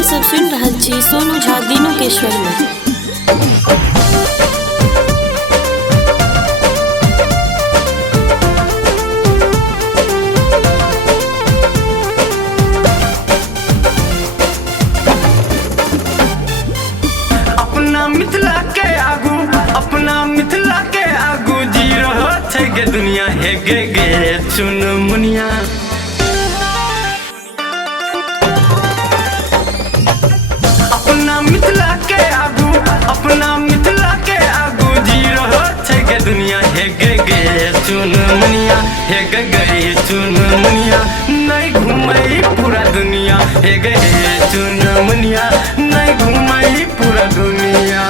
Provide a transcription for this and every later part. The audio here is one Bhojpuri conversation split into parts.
अपने सब सुन रहल छी सोनू झा दिनों के स्वर में। अपना मिथिला के आगू जी रहो छै गे दुनिया हे गे चुन मुनिया। अपना मिथिला के आगू जी रहो छै गे दुनिया हे गे चुन मुनिया हे गे चुन मुनिया। नहीं घूमई पूरा दुनिया हे गे चुन मुनिया, नहीं घूमई पूरा दुनिया।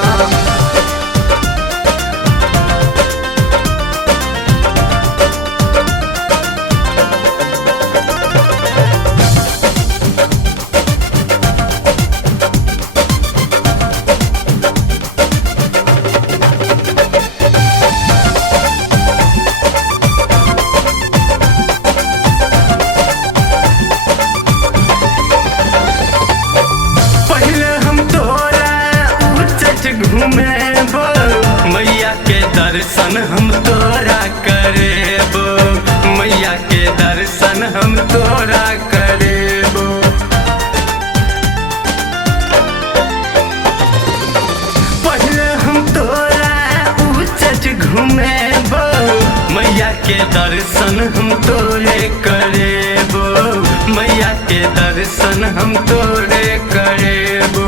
घूमे मैया के दर्शन हम तोरा करेबो, मैया के दर्शन हम तोरा करेबो। पहले हम तोरा उच्च घूमेबो, मैया के दर्शन हम तोरे करेबो, मैया के दर्शन हम तोरे करेबो।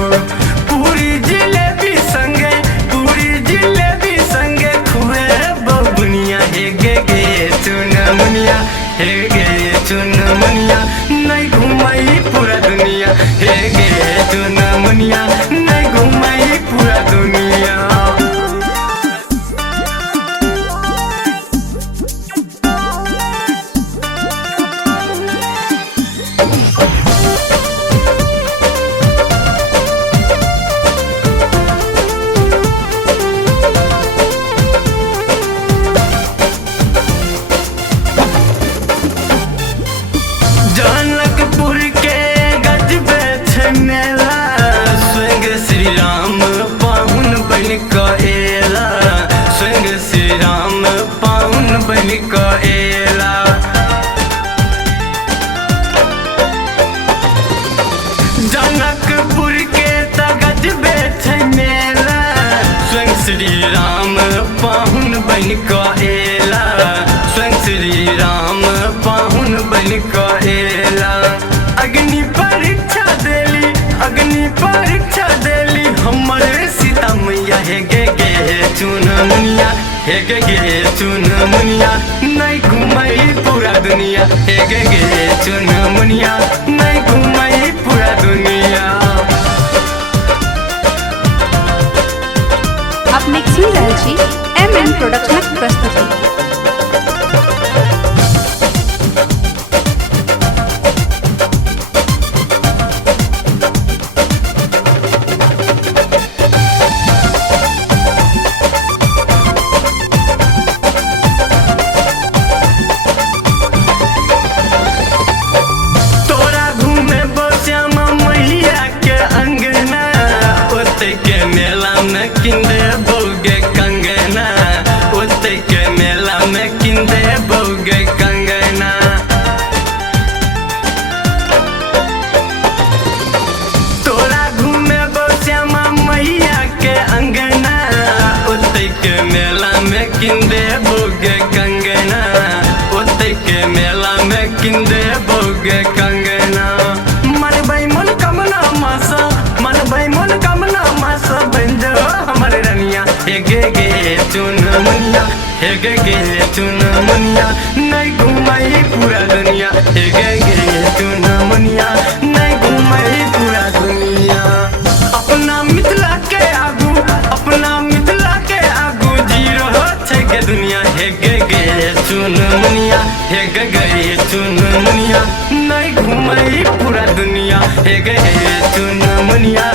पूरी जिलेबी संगे खुए बबुनिया हे गे चुन मुनिया हे गे चुन मुनिया। नहीं घूमई पूरा दुनिया हे गे चुन मुनिया, नहीं घूमई पूरा दुनिया। जनकपुर के गजबे छै मेला, स्वयं श्री राम पाहुन बन कऽ एला, स्वयं श्री राम पाहुन बन कऽ एला। जनकपुर के त गजबे छै मेला, स्वयं श्री राम पाहुन बन कऽ एला, स्वयं श्री राम पाहुन बन कऽ एला। अग्नि परीक्षा देली हमर सीता मैया हे गे चुन मुनिया हे गे चुन मुनिया। नहीं घूमई पूरा दुनिया हे गे चुन मुनिया, नहीं घूमई पूरा दुनिया। अपने सुन रहल छी MM प्रोडक्शनक प्रस्तुति। किंदे बोगे कंगना, ओते के मेला में किंदे बोगे कंगना। तोरा घूमे श्यामा मैया के अंगना, ओते के मेला में किंदे बोगे कंगना, ओते के मेला में किंदे बोगे कंगना। मनबै मन कामना मासा बन जो हमारे रनिया हे गे चुन मुनिया हे गे चुन मुनिया। नहीं घूमई पूरा दुनिया हे गे चुन मुनिया, नहीं घूमई पूरा दुनिया। अपना मिथिला के आगू जी रहो छै गे दुनिया हे गे चुन मुनिया हे गे चुन मुनिया। नहीं घूमई पूरा दुनिया हे गे चुन मुनिया।